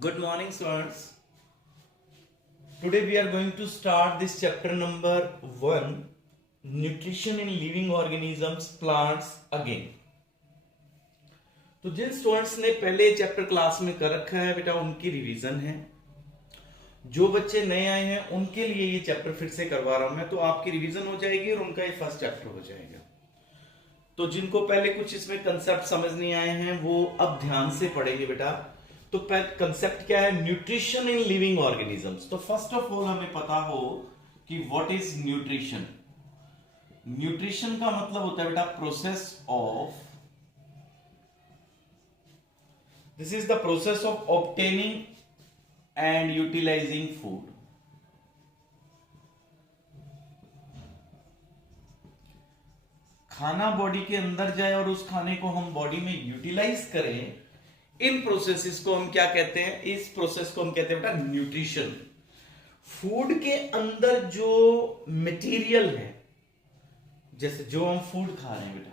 Good morning, students. Today we are going to start this chapter number 1, Nutrition in Living Organisms, Plants again. तो जिन students ने पहले chapter class में कर रखा है बेटा उनकी रिवीजन है। जो बच्चे नए आए हैं उनके लिए ये चैप्टर फिर से करवा रहा हूं मैं, तो आपकी रिवीजन हो जाएगी और उनका ये फर्स्ट चैप्टर हो जाएगा। तो जिनको पहले कुछ इसमें कंसेप्ट समझ नहीं आए हैं वो अब ध्यान से पढ़ेंगे बेटा। तो कंसेप्ट क्या है? Nutrition in living organisms. तो फर्स्ट ऑफ ऑल हमें पता हो कि व्हाट इज न्यूट्रिशन। न्यूट्रिशन का मतलब होता है बेटा process of, this is the process of obtaining and utilising food. खाना बॉडी के अंदर जाए और उस खाने को हम बॉडी में यूटिलाइज करें, इन प्रोसेसेस को हम क्या कहते हैं? इस प्रोसेस को हम कहते हैं बेटा न्यूट्रिशन। फूड के अंदर जो मटेरियल है, जैसे जो हम फूड खा रहे हैं बेटा,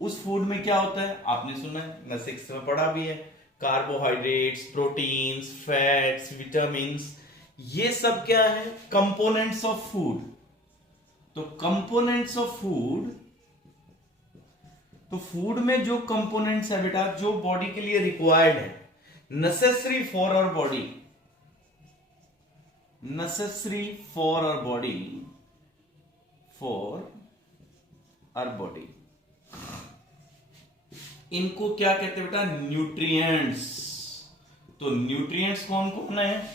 उस फूड में क्या होता है? आपने सुना है, मैं 6th में पढ़ा भी है, कार्बोहाइड्रेट्स, प्रोटीन्स, फैट्स, विटामिन्स, ये सब क्या है? Components of food. तो कंपोनेंट्स ऑफ फूड, तो फूड में जो कंपोनेंट्स है बेटा जो बॉडी के लिए रिक्वायर्ड है, necessary for our body, necessary for our body, for our body, इनको क्या कहते हैं बेटा? न्यूट्रिएंट्स। तो न्यूट्रिएंट्स कौन कौन है?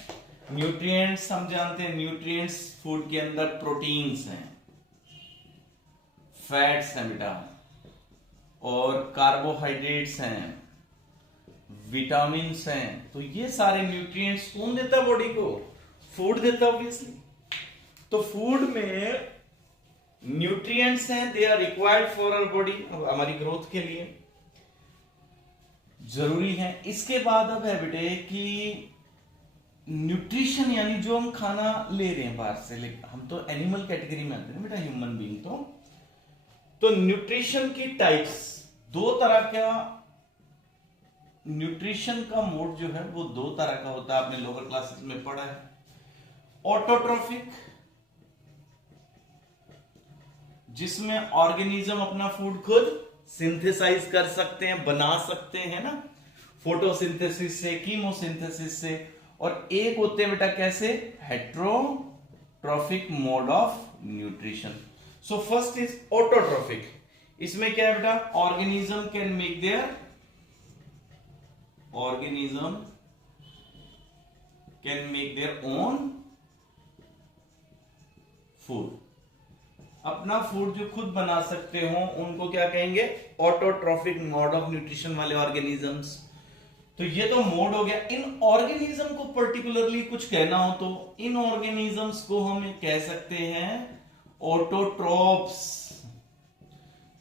न्यूट्रिएंट्स हम जानते हैं, न्यूट्रिएंट्स फूड के अंदर प्रोटीन्स हैं, फैट्स हैं बेटा, और कार्बोहाइड्रेट्स हैं, विटामिन्स हैं। तो ये सारे न्यूट्रिएंट्स कौन देता है बॉडी को? फूड देता है ऑब्वियसली। तो फूड में न्यूट्रिएंट्स हैं, they are required for our body, हमारी ग्रोथ के लिए जरूरी है। इसके बाद अब है बेटे कि न्यूट्रिशन यानी जो हम खाना ले रहे हैं बाहर से, हम तो एनिमल कैटेगरी में आते हैं बेटा, ह्यूमन बीइंग। तो न्यूट्रिशन की टाइप्स, दो तरह का न्यूट्रिशन का मोड जो है वो दो तरह का होता है, आपने लोअर क्लासेस में पढ़ा है। ऑटोट्रॉफिक, जिसमें ऑर्गेनिज्म अपना फूड खुद सिंथेसाइज कर सकते हैं, बना सकते हैं ना, फोटोसिंथेसिस से, कीमोसिंथेसिस से। और एक होते हैं बेटा कैसे? Heterotrophic mode of nutrition. So first is autotrophic. इसमें क्या है बेटा? Organism can make their, organism can make their own food, अपना फूड जो खुद बना सकते हो उनको क्या कहेंगे? ऑटोट्रॉफिक मोड ऑफ न्यूट्रिशन वाले ऑर्गेनिजम्स। तो ये तो मोड हो गया। इन ऑर्गेनिज्म को पर्टिकुलरली कुछ कहना हो तो इन ऑर्गेनिजम्स को हम कह सकते हैं ऑटोट्रॉप्स।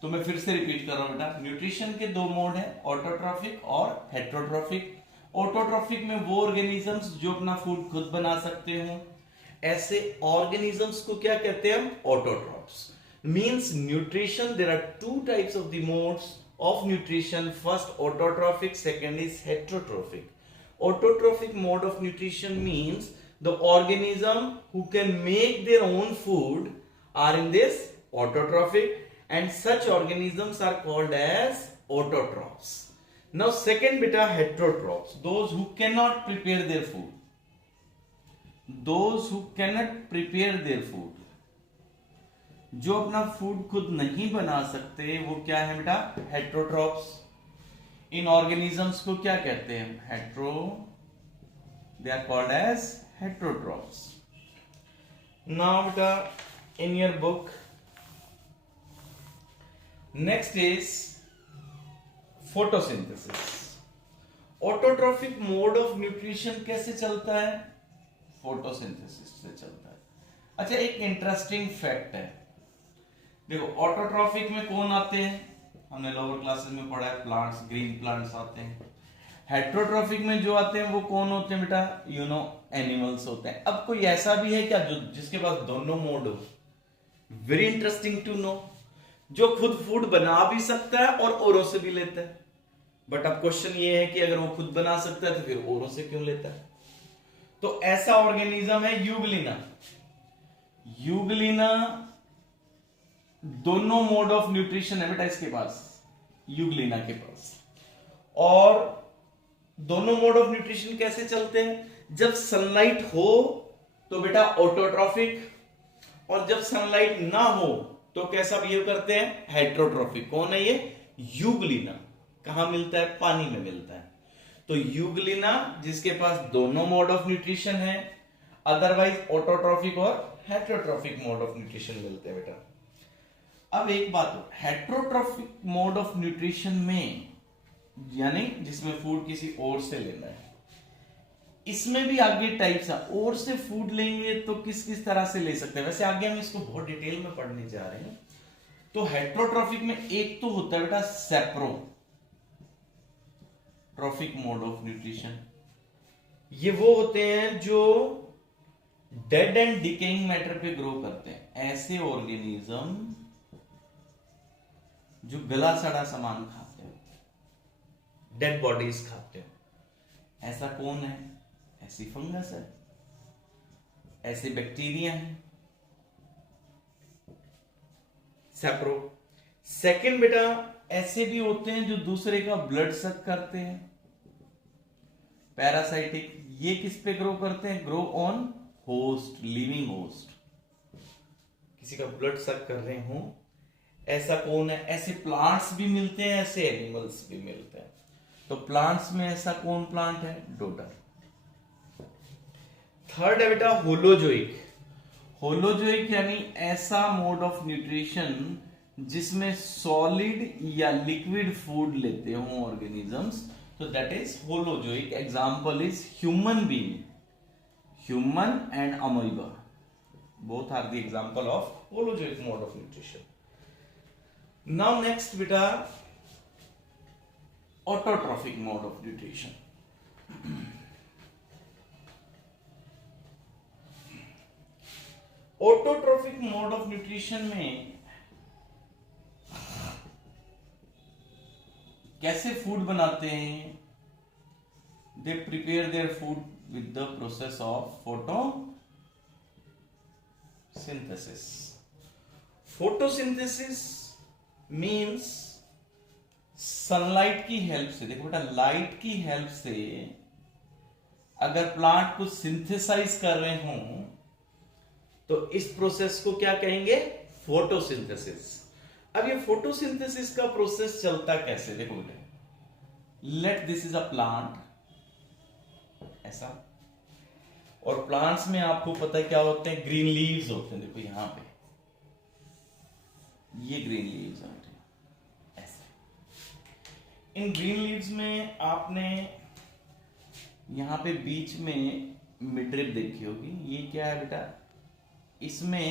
तो मैं फिर से रिपीट कर रहा हूं बेटा, न्यूट्रिशन के दो मोड है, ऑटोट्रॉफिक और हेट्रोट्रॉफिक। ऑटोट्रॉफिक में वो ऑर्गेनिजम्स जो अपना फूड खुद बना सकते हो, ऐसे ऑर्गेनिजम्स को क्या कहते हैं हम? Autotrophs. Means nutrition, there are two types of the modes of nutrition. First autotrophic, second is heterotrophic. Autotrophic mode of nutrition means the organism who can make their own food are in this autotrophic, and such organisms are called as autotrophs. Now second beta, heterotrophs, those who cannot prepare their food, those who cannot prepare their food, जो अपना food खुद नहीं बना सकते, वो क्या है बेटा? हेट्रोट्रॉप्स। इन ऑर्गेनिजम्स को क्या कहते हैं? Hetero, they are called as heterotrophs. Now बेटा in your book next is photosynthesis. Autotrophic mode of nutrition कैसे चलता है? फोटोसिंथेसिस से चलता है। अच्छा, एक इंटरेस्टिंग फैक्ट है, देखो ऑटोट्रॉफिक में कौन आते हैं? हमने लोअर क्लासेस में पढ़ा है, प्लांट्स, ग्रीन प्लांट्स आते हैं। हेट्रोट्रॉफिक में जो आते हैं वो कौन होते हैं बेटा? एनिमल्स होते हैं। अब कोई ऐसा भी है क्या जो जिसके पास दोनों मोड हो? Very interesting to know. जो खुद फूड बना भी सकता है और औरों से भी लेता है। बट अब क्वेश्चन ये है कि अगर वो खुद बना सकता है तो फिर औरों से क्यों लेता है? तो ऐसा ऑर्गेनिज्म है यूग्लिना। यूग्लिना दोनों मोड ऑफ न्यूट्रिशन है बेटा इसके पास, यूग्लिना के पास। और दोनों मोड ऑफ न्यूट्रिशन कैसे चलते हैं? जब सनलाइट हो तो बेटा ऑटोट्रॉफिक, और जब सनलाइट ना हो तो कैसा बिहेव करते हैं? हेट्रोट्रॉफिक। कौन है ये? यूग्लिना। कहां मिलता है? पानी में मिलता है। तो यूग्लिना जिसके पास दोनों मोड ऑफ न्यूट्रिशन है, अदरवाइज ऑटोट्रॉफिक और हेट्रोट्रॉफिक मोड ऑफ न्यूट्रिशन मिलते हैं बेटा। अब एक बात हो, हेट्रोट्रॉफिक मोड ऑफ न्यूट्रिशन में यानी जिसमें फूड किसी और से लेना है, इसमें भी आगे टाइप्स है। और से फूड लेंगे तो किस किस तरह से ले सकते हैं, वैसे आगे हम इसको बहुत डिटेल में पढ़ने जा रहे हैं। तो हेट्रोट्रॉफिक में एक तो होता है बेटा सेप्रोट्रॉफिक मोड ऑफ न्यूट्रिशन। ये वो होते हैं जो डेड एंड डिकेइंग मैटर पे ग्रो करते हैं, ऐसे ऑर्गेनिज्म जो गला सड़ा सामान खाते हैं, डेड बॉडीज खाते हैं। ऐसा कौन है? ऐसी फंगस है, ऐसे बैक्टीरिया है, सेप्रो। सेकंड बेटा ऐसे भी होते हैं जो दूसरे का ब्लड सक करते हैं, पैरासाइटिक। ये किस पे ग्रो करते हैं? Grow on host, living host, किसी का ब्लड सक कर रहे हो। ऐसा कौन है? ऐसे प्लांट्स भी मिलते हैं, ऐसे एनिमल्स भी मिलते हैं। तो प्लांट्स में ऐसा कौन प्लांट है? डोडर। थर्ड है बेटा होलोजोइक। होलोजोइक यानी ऐसा मोड ऑफ न्यूट्रिशन जिसमें सॉलिड या लिक्विड फूड लेते हो ऑर्गेनिजम्स, तो that is holozoic. Example is human being, human and amoeba, both are the example of holozoic mode of nutrition. Now next बेटा autotrophic mode of nutrition. Autotrophic mode of nutrition में कैसे food बनाते हैं? They prepare their food with the process of photosynthesis. Photosynthesis means sunlight की help से, देखो बेटा light की हेल्प से अगर प्लांट को सिंथेसाइज कर रहे हो तो इस प्रोसेस को क्या कहेंगे? फोटोसिंथेसिस। अब ये फोटोसिंथेसिस का प्रोसेस चलता कैसे? देखो बेटा, let this is a plant, ऐसा, और प्लांट्स में आपको पता है क्या होते हैं? ग्रीन लीव्स होते हैं। देखो यहां पे ये ग्रीन लीव्स होते हैं ऐसे। इन ग्रीन लीव्स में आपने यहां पे बीच में मिडरिप देखी होगी। ये क्या है बेटा? इसमें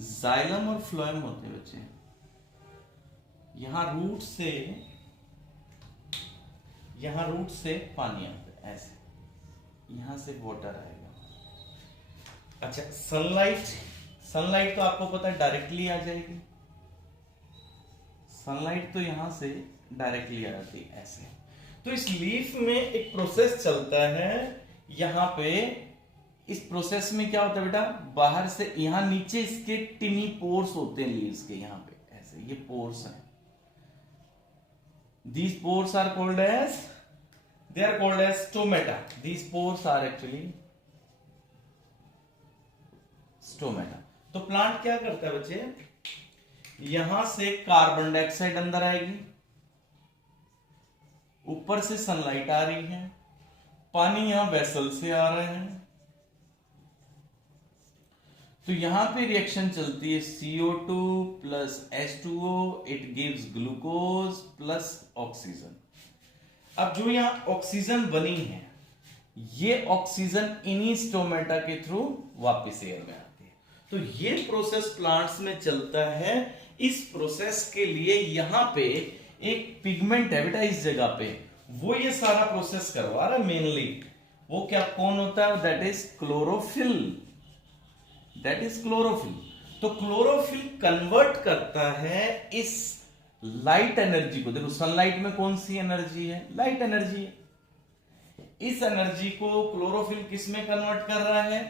जाइलम और फ्लोएम होते हैं बच्चे। यहां रूट से पानी आता है ऐसे, यहां से वाटर आएगा। अच्छा, सनलाइट तो आपको पता है डायरेक्टली आ जाएगी। सनलाइट तो यहां से डायरेक्टली आ जाती है ऐसे। तो इस लीफ में एक प्रोसेस चलता है यहां पे। इस प्रोसेस में क्या होता है बेटा? बाहर से यहां नीचे इसके टिनी पोर्स होते हैं लीव्स के, यहां पे ऐसे ये पोर्स हैं। These pores are called as, they are called as stomata. These pores are actually stomata. तो प्लांट क्या करता है बच्चे? यहां से कार्बन डाइऑक्साइड अंदर आएगी, ऊपर से सनलाइट आ रही है, पानी यहां वेसल से आ रहा है, तो यहां पे रिएक्शन चलती है CO2 plus H2O, it gives glucose plus oxygen. अब जो यहां ऑक्सीजन बनी है, ये ऑक्सीजन इन्हीं स्टोमेटा के थ्रू वापस एयर में आती है। तो ये प्रोसेस प्लांट्स में चलता है। इस प्रोसेस के लिए यहां पे एक पिगमेंट है बेटा इस जगह पे, वो ये सारा प्रोसेस करवा रहा है मेनली। वो क्या कौन होता है? That is chlorophyll. That is chlorophyll. तो क्लोरोफिल कन्वर्ट करता है इस लाइट एनर्जी को, देखो सनलाइट में कौन सी एनर्जी है, लाइट एनर्जी है, इस एनर्जी को क्लोरोफिल किस में कन्वर्ट कर रहा है,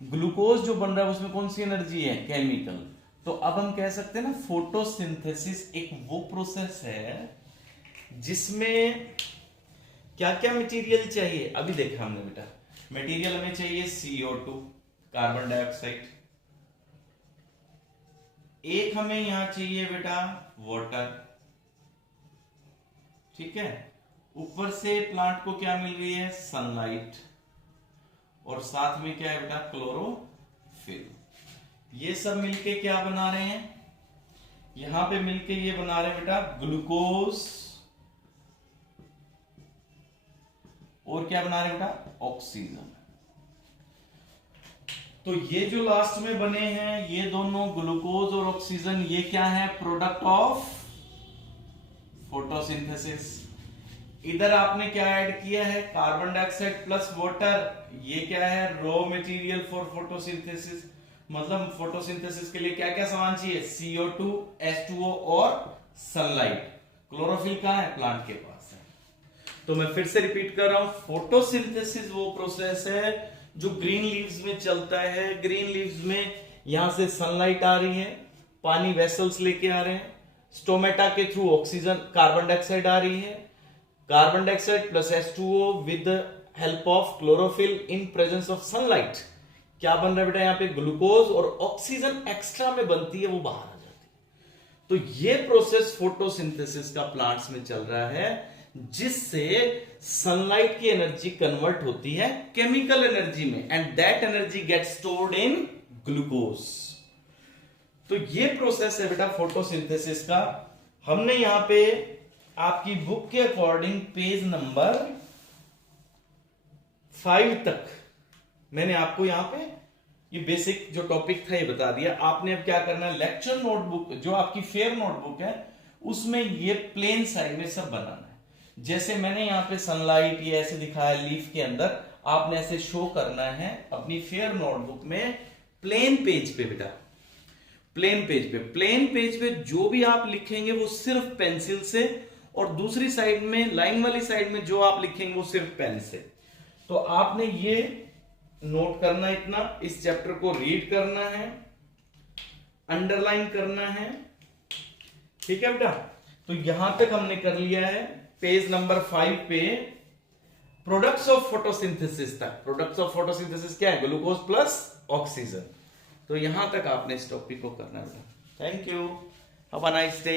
ग्लूकोज जो बन रहा है उसमें कौन सी एनर्जी है, केमिकल। तो अब हम कह सकते हैं ना फोटोसिंथेसिस एक वो प्रोसेस है जिसमें क्या क्या मटेरियल चाहिए। अभी देखा हमने बेटा, मटेरियल हमें चाहिए CO2 कार्बन डाइऑक्साइड, एक हमें यहां चाहिए बेटा वाटर, ठीक है, ऊपर से प्लांट को क्या मिल रही है, सनलाइट, और साथ में क्या है बेटा, क्लोरोफिल। ये सब मिलके क्या बना रहे हैं, यहां पे मिलके ये बना रहे हैं बेटा ग्लूकोज, और क्या बना रहे हैं बेटा, ऑक्सीजन। तो ये जो लास्ट में बने हैं ये दोनों ग्लूकोज और ऑक्सीजन, ये क्या है, प्रोडक्ट ऑफ फोटोसिंथेसिस। इधर आपने क्या ऐड किया है, कार्बन डाइऑक्साइड प्लस वाटर, ये क्या है, रॉ मटेरियल फॉर फोटोसिंथेसिस। मतलब फोटोसिंथेसिस के लिए क्या क्या सामान चाहिए, CO2, H2O और सनलाइट। क्लोरोफिल कहां है, प्लांट के पास है। तो मैं फिर से रिपीट कर रहा हूं, फोटोसिंथेसिस वो प्रोसेस है जो ग्रीन लीव्स में चलता है। ग्रीन लीव्स में यहां से सनलाइट आ रही है, पानी वेसल्स लेके आ रहे हैं, स्टोमेटा के थ्रू ऑक्सीजन कार्बन डाइऑक्साइड आ रही है, carbon dioxide plus H2O with help of chlorophyll in presence of sunlight क्या बन रहा है बेटा, यहां पे ग्लूकोज और ऑक्सीजन एक्स्ट्रा में बनती है, वो बाहर आ जाती है। तो ये प्रोसेस फोटोसिंथेसिस का प्लांट्स में चल रहा है, जिससे सनलाइट की एनर्जी कन्वर्ट होती है केमिकल एनर्जी में, and that energy get stored in glucose. तो ये प्रोसेस है बेटा फोटोसिंथेसिस का। हमने यहां पे आपकी बुक के अकॉर्डिंग पेज नंबर 5 तक मैंने आपको यहां पे ये बेसिक जो टॉपिक था ये बता दिया। आपने अब क्या करना है, लेक्चर नोटबुक जो आपकी फेयर नोटबुक है उसमें ये प्लेन साइड में सब बनाना है। जैसे मैंने यहाँ पे सनलाइट ये ऐसे दिखाया लीफ के अंदर, आपने ऐसे शो करना है अपनी फेयर नोटबुक में प्लेन पेज पे बेटा, प्लेन पेज पे जो भी आप लिखेंगे वो सिर्फ पेंसिल से, और दूसरी साइड में लाइन वाली साइड में जो आप लिखेंगे वो सिर्फ पेन से। तो आपने ये नोट करना, इतना इस चैप्टर को रीड करना है, अंडरलाइन करना है, ठीक है बेटा। तो यहां तक हमने कर लिया है पेज नंबर 5 पे प्रोडक्ट्स ऑफ फोटोसिंथेसिस तक। प्रोडक्ट्स ऑफ फोटोसिंथेसिस क्या है, ग्लूकोज प्लस ऑक्सीजन। तो यहां तक आपने इस टॉपिक को करना है। Thank you, have a nice day.